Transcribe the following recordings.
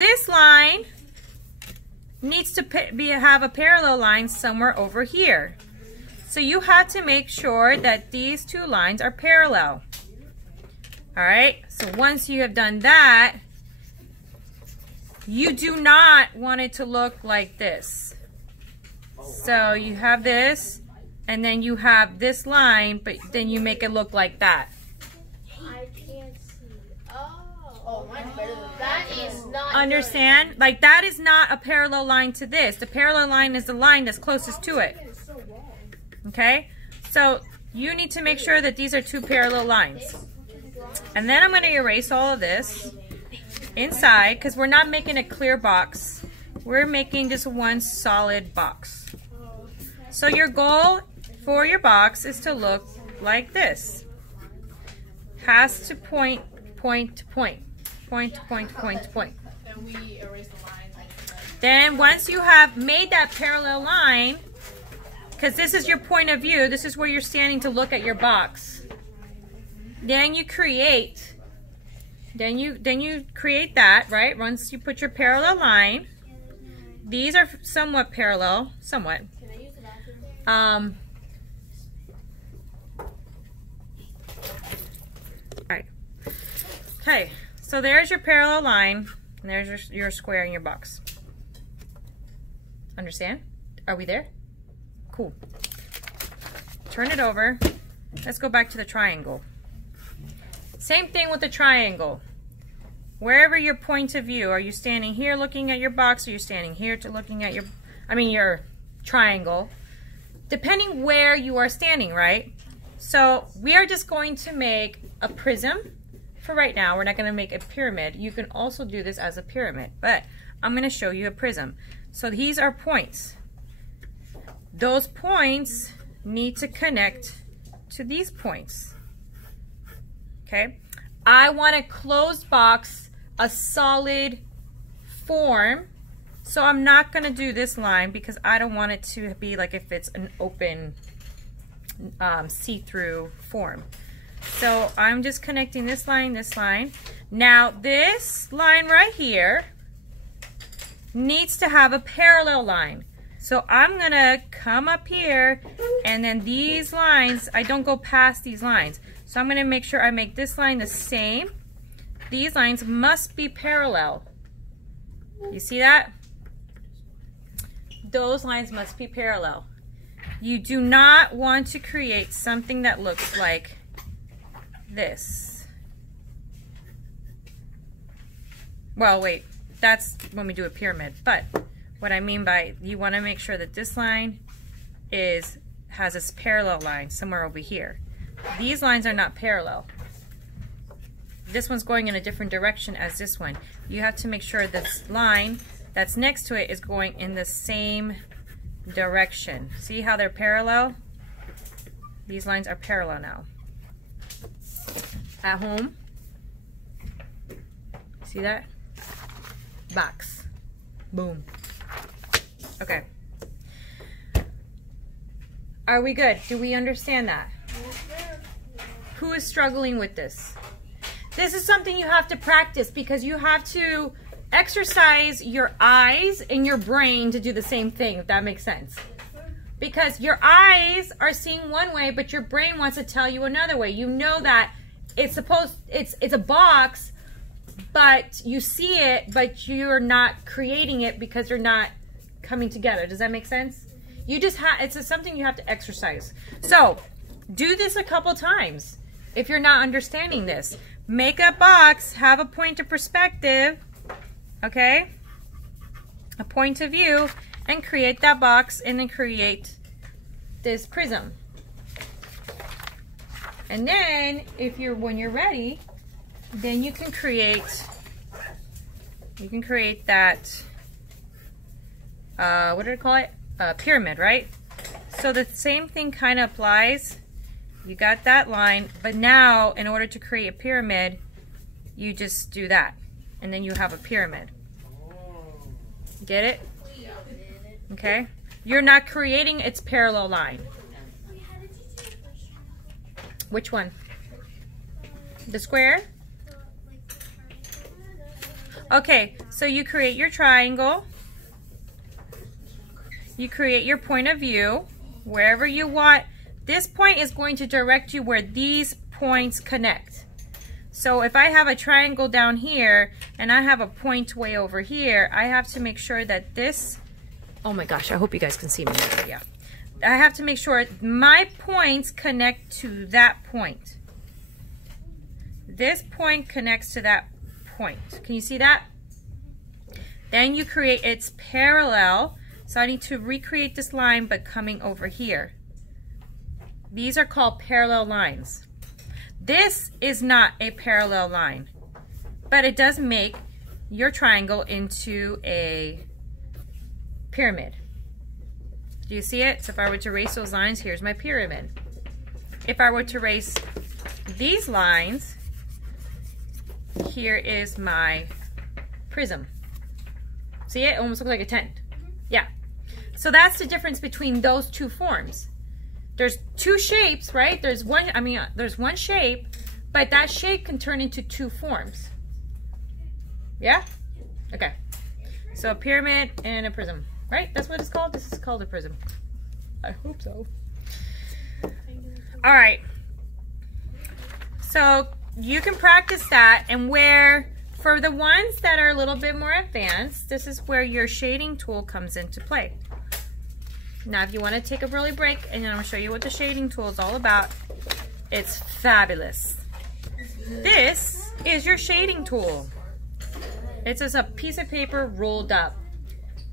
This line needs to have a parallel line somewhere over here. So you have to make sure that these two lines are parallel. All right, so once you have done that, you do not want it to look like this. So you have this, and then you have this line, but then you make it look like that. I can't see. Oh, mine's better than that. That is not Understand? good. Like that is not a parallel line to this. The parallel line is the line that's closest to it. Okay? So you need to make sure that these are two parallel lines. And then I'm going to erase all of this inside because we're not making a clear box. We're making just one solid box. So your goal for your box is to look like this. Has to point to point. Point to point to point to point. And we erase the lines. Then once you have made that parallel line, because this is your point of view, this is where you're standing to look at your box. Then you create, then you create that, right? Once you put your parallel line, these are somewhat parallel, somewhat. Can I use the bathroom? Alright. Okay, so there's your parallel line, and there's your square in your box. Understand? Are we there? Cool. Turn it over. Let's go back to the triangle. Same thing with the triangle. Wherever your point of view, are you standing here looking at your box, or are you standing here to looking at your triangle? Depending where you are standing, right? So we are just going to make a prism for right now. We're not going to make a pyramid. You can also do this as a pyramid, but I'm going to show you a prism. So these are points. Those points need to connect to these points. Okay? I want a closed box, a solid form. So I'm not going to do this line because I don't want it to be like if it's an open see-through form. So I'm just connecting this line, this line. Now this line right here needs to have a parallel line. So I'm going to come up here, and then these lines, I don't go past these lines. So I'm going to make sure I make this line the same. These lines must be parallel. You see that? Those lines must be parallel. You do not want to create something that looks like this. Well, wait, that's when we do a pyramid, but what I mean by, you want to make sure that this line has this parallel line somewhere over here. These lines are not parallel. This one's going in a different direction as this one. You have to make sure this line that's next to it is going in the same direction. See how they're parallel? These lines are parallel now. At home, see that? Box. Boom. Okay. Are we good? Do we understand that? Who is struggling with this? This is something you have to practice because you have to exercise your eyes and your brain to do the same thing, if that makes sense. Because your eyes are seeing one way, but your brain wants to tell you another way. You know that it's a box, but you see it, but you're not creating it because they're not coming together. Does that make sense? You just it's something you have to exercise. So do this a couple times if you're not understanding this. Make a box, have a point of perspective, okay? A point of view, and create that box, and then create this prism. And then when you're ready, then you can create that what did I call it? Pyramid, right? So the same thing kind of applies. You got that line, but now in order to create a pyramid, you just do that, and then you have a pyramid. Get it? Okay? You're not creating its parallel line. Which one? The square? Okay, so you create your triangle. You create your point of view wherever you want. This point is going to direct you where these points connect. So if I have a triangle down here and I have a point way over here, I have to make sure that this, oh my gosh, I hope you guys can see me. Yeah. I have to make sure my points connect to that point. This point connects to that point. Can you see that? Then you create its parallel. So I need to recreate this line, but coming over here. These are called parallel lines. This is not a parallel line, but it does make your triangle into a pyramid. Do you see it? So if I were to erase those lines, here's my pyramid. If I were to erase these lines, here is my prism. See it? It almost looks like a tent. Yeah. So that's the difference between those two forms. There's two shapes, right? There's one, there's one shape, but that shape can turn into two forms. Yeah? Okay. So a pyramid and a prism, right? That's what it's called? This is called a prism. I hope so. All right. So you can practice that, and where, for the ones that are a little bit more advanced, this is where your shading tool comes into play. Now, if you want to take a really break, and I'm going to show you what the shading tool is all about, it's fabulous. This is your shading tool. It's just a piece of paper rolled up.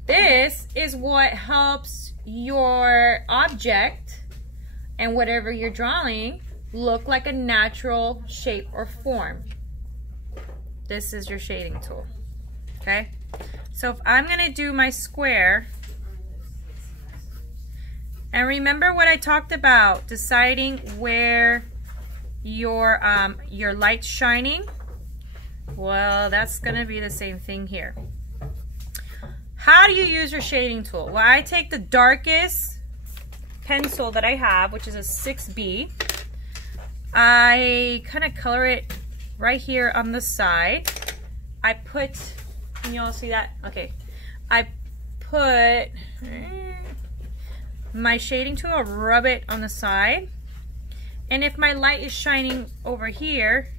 This is what helps your object and whatever you're drawing look like a natural shape or form. This is your shading tool. Okay? So if I'm going to do my square, and remember what I talked about, deciding where your light's shining. Well, that's going to be the same thing here. How do you use your shading tool? Well, I take the darkest pencil that I have, which is a 6B. I kind of color it right here on the side. I put, can you all see that? Okay. I put my shading tool, I'll rub it on the side. And if my light is shining over here,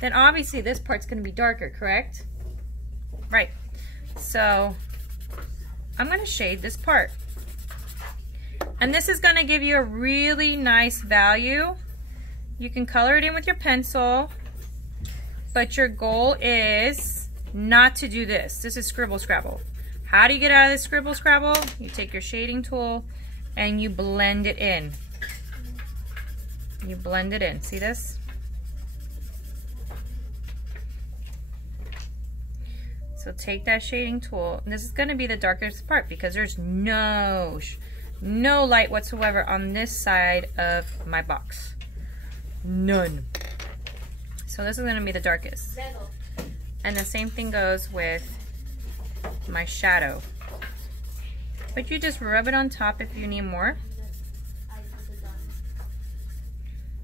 then obviously this part's going to be darker, correct? Right. So I'm going to shade this part. And this is going to give you a really nice value. You can color it in with your pencil, but your goal is not to do this. This is Scribble Scrabble. How do you get out of this Scribble Scrabble? You take your shading tool and you blend it in. You blend it in. See this? So take that shading tool, and this is going to be the darkest part because there's no light whatsoever on this side of my box. None. So this is going to be the darkest. And the same thing goes with my shadow. But you just rub it on top if you need more.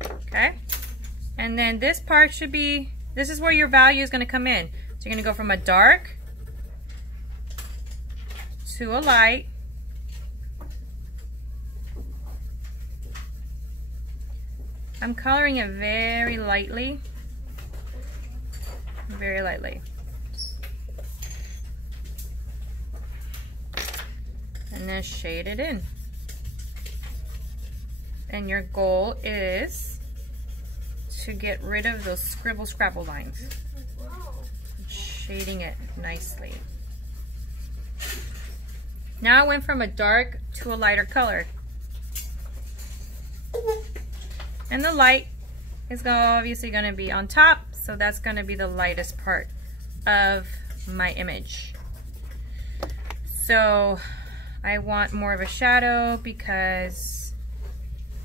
Okay. And then this part should be, this is where your value is going to come in. So you're going to go from a dark to a light. I'm coloring it very lightly. Very lightly. And then shade it in. And your goal is to get rid of those Scribble Scrabble lines. Shading it nicely. Now I went from a dark to a lighter color. And the light is obviously going to be on top, so that's going to be the lightest part of my image. So I want more of a shadow because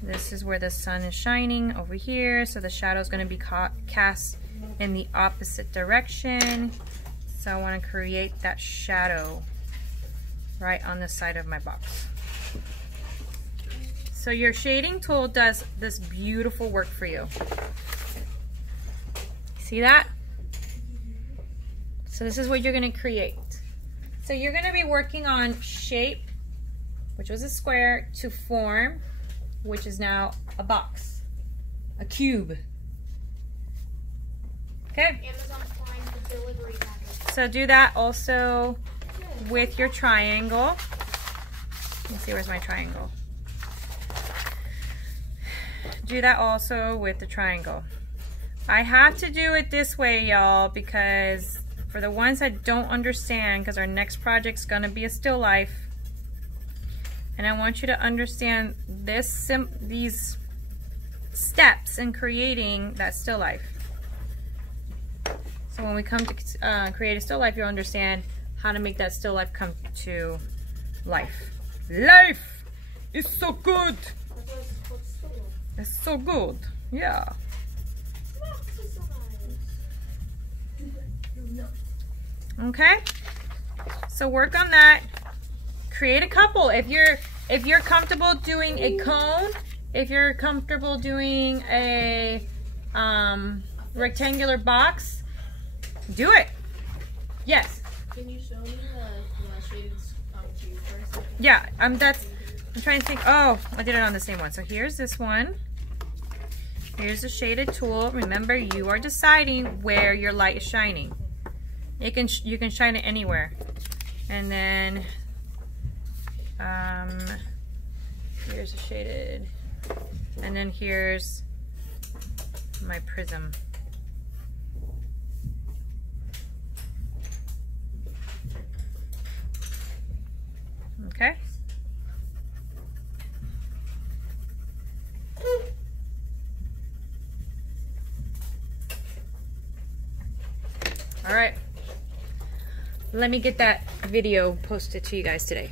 this is where the sun is shining over here, so the shadow is going to be cast in the opposite direction. So I want to create that shadow right on the side of my box. So your shading tool does this beautiful work for you. See that? So this is what you're gonna create. So you're gonna be working on shape, which was a square, to form, which is now a box, a cube. Okay? Amazon Prime delivery package. So do that also with your triangle. Let me see, where's my triangle? Do that also with the triangle. I have to do it this way, y'all, because for the ones that don't understand, because our next project's gonna be a still life, and I want you to understand these steps in creating that still life. So when we come to create a still life, you'll understand how to make that still life come to life. Life is so good. It's so good. Yeah. Okay. So work on that. Create a couple. If you're comfortable doing a cone, if you're comfortable doing a rectangular box, do it. Yes. Can you show me the shaded cube first? Yeah, I'm trying to think. Oh, I did it on the same one. So here's this one. Here's the shaded tool. Remember, you are deciding where your light is shining. You can shine it anywhere. And then here's a shaded, and then here's my prism. Okay. All right. Let me get that video posted to you guys today.